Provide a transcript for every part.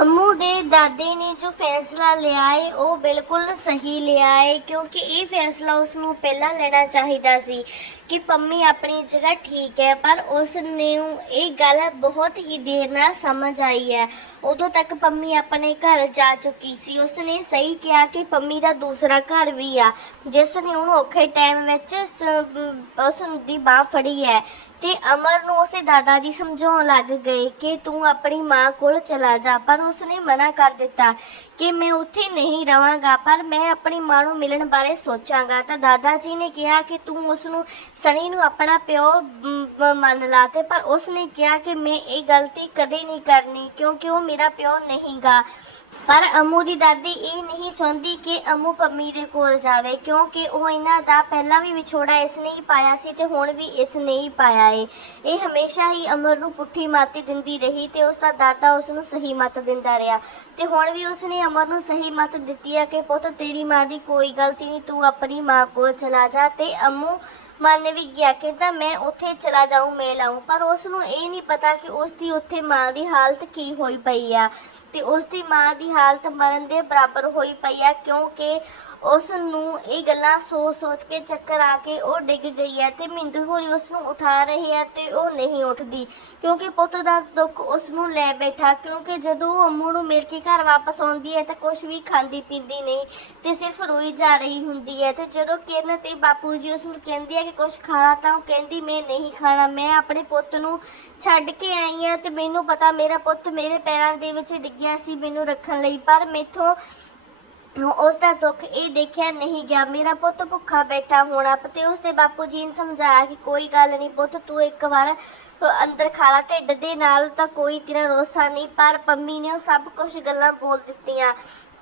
ਅੰਮੂ ਦੇ ਦਾਦੇ ਨੇ ਜੋ ਫੈਸਲਾ ਲਿਆ ਏ, ਉਹ ਬਿਲਕੁਲ ਸਹੀ ਲਿਆ ਏ, ਕਿਉਂਕਿ ਇਹ ਫੈਸਲਾ ਉਸ ਨੂੰ ਪਹਿਲਾਂ ਲੈਣਾ ਚਾਹੀਦਾ ਸੀ। ਕਿ ਪੰਮੀ ਆਪਣੀ ਜਗ੍ਹਾ ਠੀਕ ਹੈ, ਪਰ ਉਸ ਨੂੰ ਇਹ ਗੱਲ ਬਹੁਤ ਹੀ ਦੇਰ ਨਾਲ ਸਮਝ ਆਈ ਹੈ। ਉਦੋਂ ਤੱਕ ਪੰਮੀ ਆਪਣੇ ਘਰ ਜਾ ਚੁੱਕੀ ਸੀ। ਉਸ ਨੇ ਸਹੀ ਕਿਹਾ ਕਿ ਪੰਮੀ ਦਾ ਦੂਸਰਾ ਘਰ ਵੀ ਆ, ਜਿਸ ਨੇ ਉਹਨੂੰ ਔਖੇ ਟਾਈਮ ਵਿੱਚ ਉਸ ਦੀ ਬਾਹ ਫੜੀ ਹੈ ਤੇ ਅਮਰ ਨੂੰ ਉਸੇ ਦਾਦਾ ਜੀ ਸਮਝਾਉਣ ਲੱਗ ਗਏ ਕਿ ਤੂੰ ਆਪਣੀ ਮਾਂ ਕੋਲ ਚਲਾ ਜਾ। ਪਰ ਉਸਨੇ ਮਨਾ ਕਰ ਦਿੱਤਾ ਕਿ ਮੈਂ ਉੱਥੇ ਨਹੀਂ ਰਵਾਂਗਾ, ਪਰ ਮੈਂ ਆਪਣੀ ਮਾਂ ਨੂੰ ਮਿਲਣ ਬਾਰੇ ਸੋਚਾਂਗਾ। ਤਾਂ ਦਾਦਾ ਜੀ ਨੇ ਕਿਹਾ ਕਿ ਤੂੰ ਉਸ ਨੂੰ ਸਨੀ ਨੂੰ ਆਪਣਾ ਪਿਓ ਮੰਨ ਲਾ ਤੇ, ਪਰ ਉਸਨੇ ਕਿਹਾ ਕਿ ਮੈਂ ਇਹ ਗਲਤੀ ਕਦੇ ਨਹੀਂ ਕਰਨੀ ਕਿਉਂਕਿ ਉਹ ਮੇਰਾ ਪਿਓ ਨਹੀਂਗਾ। ਪਰ ਅਮੂ ਦੀ ਦਾਦੀ ਇਹ ਨਹੀਂ ਚਾਹੁੰਦੀ ਕਿ ਅਮੂ ਪੰਮੀ ਦੇ ਕੋਲ ਜਾਵੇ ਕਿਉਂਕਿ ਉਹ ਇਹਨਾਂ ਦਾ ਪਹਿਲਾਂ ਵੀ ਵਿਛੋੜਾ ਇਸ ਨੇ ਹੀ ਪਾਇਆ ਸੀ ਤੇ ਹੁਣ ਵੀ ਇਸ ਨੇ ਹੀ ਪਾਇਆ ਏ। ਇਹ ਹਮੇਸ਼ਾ ਹੀ ਅਮਰ ਨੂੰ ਪੁੱਠੀ ਮਾਤੀ ਦਿੰਦੀ ਰਹੀ ਤੇ ਉਸ ਦਾ ਦਾਦਾ ਉਸ ਨੂੰ ਸਹੀ ਮੱਤ ਦਿੰਦਾ ਰਿਹਾ। ਤੇ ਹੁਣ ਵੀ ਉਸ ਨੇ ਅਮਰ ਨੂੰ ਸਹੀ ਮੱਤ ਦਿੱਤੀ ਹੈ ਕਿ ਪੁੱਤ ਤੇਰੀ ਮਾਂ ਦੀ ਕੋਈ ਗਲਤੀ ਨਹੀਂ, ਤੂੰ ਆਪਣੀ ਮਾਂ ਕੋਲ ਚਲਾ ਜਾ ਤੇ ਅਮੂ ਮੰਨ ਵੀ ਗਿਆ ਕਹਿੰਦਾ ਮੈਂ ਉੱਥੇ ਚਲਾ ਜਾਊਂ ਮੇਲ ਆਊਂ ਪਰ ਉਸ ਨੂੰ ਇਹ ਨਹੀਂ ਪਤਾ ਕਿ ਉਸ ਦੀ ਉੱਥੇ ਮਾਂ ਦੀ ਹਾਲਤ ਕੀ ਹੋਈ ਪਈ ਆ। ਤੇ ਉਸ ਦੀ ਮਾਂ ਦੀ ਹਾਲਤ ਮਰਨ ਦੇ ਬਰਾਬਰ ਹੋਈ ਪਈ ਆ ਕਿਉਂਕਿ ਉਸ ਨੂੰ ਇਹ ਗੱਲਾਂ ਸੋਚ ਸੋਚ ਕੇ, ਚੱਕਰ ਆ ਕੇ ਉਹ ਡਿੱਗ ਗਈ ਹੈ ਤੇ ਮਿੰਦੂ ਹੋਰੀ ਉਸ ਨੂੰ ਉਠਾ ਰਹੀ ਹੈ ਤੇ ਉਹ ਨਹੀਂ ਉੱਠਦੀ। ਕਿਉਂਕਿ ਪੁੱਤ ਦਾ ਦੁੱਖ ਉਸ ਨੂੰ ਲੈ ਬੈਠਾ, ਕਿਉਂਕਿ ਜਦੋਂ ਉਹ ਅੰਮੂ ਨੂੰ ਮਿਲ ਕੇ ਘਰ ਵਾਪਸ ਆਉਂਦੀ ਹੈ ਤਾਂ ਕੁਝ ਵੀ ਖਾਂਦੀ ਪੀਂਦੀ ਨਹੀਂ ਤੇ ਸਿਰਫ ਰੋਈ ਜਾ ਰਹੀ ਹੁੰਦੀ ਹੈ। ਤੇ ਜਦੋਂ ਕਿਰਨ ਤੇ ਬਾਪੂ ਜੀ ਉਸ ਨੂੰ ਕਹਿੰਦੀ ਹੈ ਕਿ ਕੁਝ ਖਾਣਾ ਤਾਂ ਉਹ ਕਹਿੰਦੀ ਮੈਂ ਨਹੀਂ ਖਾਣਾ। ਮੈਂ ਆਪਣੇ ਪੁੱਤ ਨੂੰ ਛੱਡ ਕੇ ਆਈ ਹਾਂ ਤੇ ਮੈਨੂੰ ਪਤਾ ਮੇਰਾ ਪੁੱਤ ਮੇਰੇ ਪੈਰਾਂ ਦੇ ਵਿੱਚ ਡਿੱਗਿਆ ਸੀ ਮੈਨੂੰ ਰੱਖਣ ਲਈ। ਪਰ ਮੈਥੋਂ ਉਸ ਦਾ ਦੁੱਖ ਇਹ ਦੇਖਿਆ ਨਹੀਂ ਗਿਆ। ਮੇਰਾ ਪੁੱਤ ਭੁੱਖਾ ਬੈਠਾ ਹੋਣਾ ਤੇ ਉਸ ਦੇ ਬਾਪੂ ਜੀ ਨੇ ਸਮਝਾਇਆ ਕਿ ਕੋਈ ਗੱਲ ਨਹੀਂ ਪੁੱਤ, ਤੂੰ ਇੱਕ ਵਾਰ ਅੰਦਰ ਖਾਲਾ ਢਿੱਡ ਦੇ ਨਾਲ ਤਾਂ ਕੋਈ ਤੇਰਾ ਰੋਸਾ ਨਹੀਂ, ਪਰ ਪੰਮੀ ਨੇ ਉਹ ਸਭ ਕੁਝ ਗੱਲਾਂ ਬੋਲ ਦਿੱਤੀਆਂ।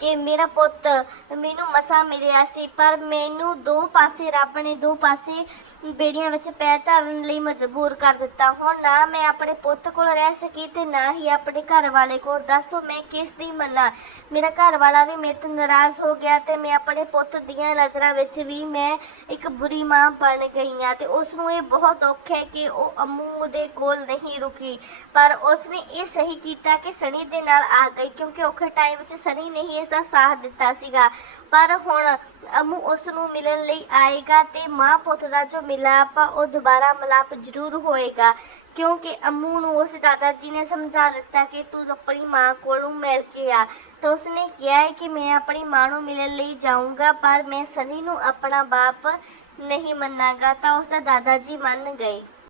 ਕਿ ਮੇਰਾ ਪੁੱਤ ਮੈਨੂੰ ਮਸਾ ਮਿਲਿਆ ਸੀ, ਪਰ ਮੈਨੂੰ ਦੋ ਪਾਸੇ, ਰੱਬ ਨੇ ਦੋ ਪਾਸੇ ਬੇੜੀਆਂ ਵਿੱਚ ਪੈ ਧਰਨ ਲਈ ਮਜਬੂਰ ਕਰ ਦਿੱਤਾ। ਹੁਣ ਨਾ ਮੈਂ ਆਪਣੇ ਪੁੱਤ ਕੋਲ ਰਹਿ ਸਕੀ ਤੇ ਨਾ ਹੀ ਆਪਣੇ ਘਰ ਵਾਲੇ ਕੋਲ। ਦੱਸੋ ਮੈਂ ਕਿਸ ਦੀ ਮੰਨਾਂ ਮੇਰਾ ਘਰ ਵਾਲਾ ਵੀ ਮੇਰੇ ਤੋਂ ਨਾਰਾਜ਼ ਹੋ ਗਿਆ ਤੇ ਮੈਂ ਆਪਣੇ ਪੁੱਤ ਦੀਆਂ ਨਜ਼ਰਾਂ ਵਿੱਚ ਵੀ ਮੈਂ ਇੱਕ ਬੁਰੀ ਮਾਂ ਬਣ ਗਈ ਆ ਤੇ ਉਸ ਨੂੰ ਇਹ ਬਹੁਤ ਦੁੱਖ ਹੈ ਕਿ ਉਹ ਅਮੂ ਦੇ ਕੋਲ ਨਹੀਂ ਰੁਕੀ। ਪਰ ਉਸ ਨੇ ਇਹ ਸਹੀ ਕੀਤਾ ਕਿ ਸਣੀ ਦੇ ਨਾਲ ਆ ਗਈ, ਕਿਉਂਕਿ ਔਖੇ ਟਾਈਮ ਵਿੱਚ ਸਣੀ ਨੇ ਹੀ ਇਸ ਦਾ ਸਾਥ ਦਿੱਤਾ ਸੀਗਾ। ਪਰ ਹੁਣ ਅਮੂ ਉਸ ਨੂੰ ਮਿਲਣ ਲਈ ਆਏਗਾ ਤੇ ਮਾਂ ਪੁੱਤ ਦਾ ਜੋ ਮਿਲਾਪ ਆ, ਉਹ ਦੁਬਾਰਾ ਮਿਲਾਪ ਜ਼ਰੂਰ ਹੋਏਗਾ। ਕਿਉਂਕਿ ਅਮੂ ਨੂੰ ਉਸ ਦਾਦਾ ਜੀ ਨੇ ਸਮਝਾ ਦਿੱਤਾ ਕਿ ਤੂੰ ਆਪਣੀ ਮਾਂ ਕੋਲੋਂ ਮਿਲ ਕੇ ਆ। ਤਾਂ ਉਸਨੇ ਕਿਹਾ ਹੈ ਕਿ ਮੈਂ ਆਪਣੀ ਮਾਂ ਨੂੰ ਮਿਲਣ ਲਈ ਜਾਊਂਗਾ, ਪਰ ਮੈਂ ਸਨੀ ਨੂੰ ਆਪਣਾ ਬਾਪ ਨਹੀਂ ਮੰਨਾਂਗਾ, ਤਾਂ ਉਸ ਦਾ ਦਾਦਾ ਜੀ ਮੰਨ ਗਏ।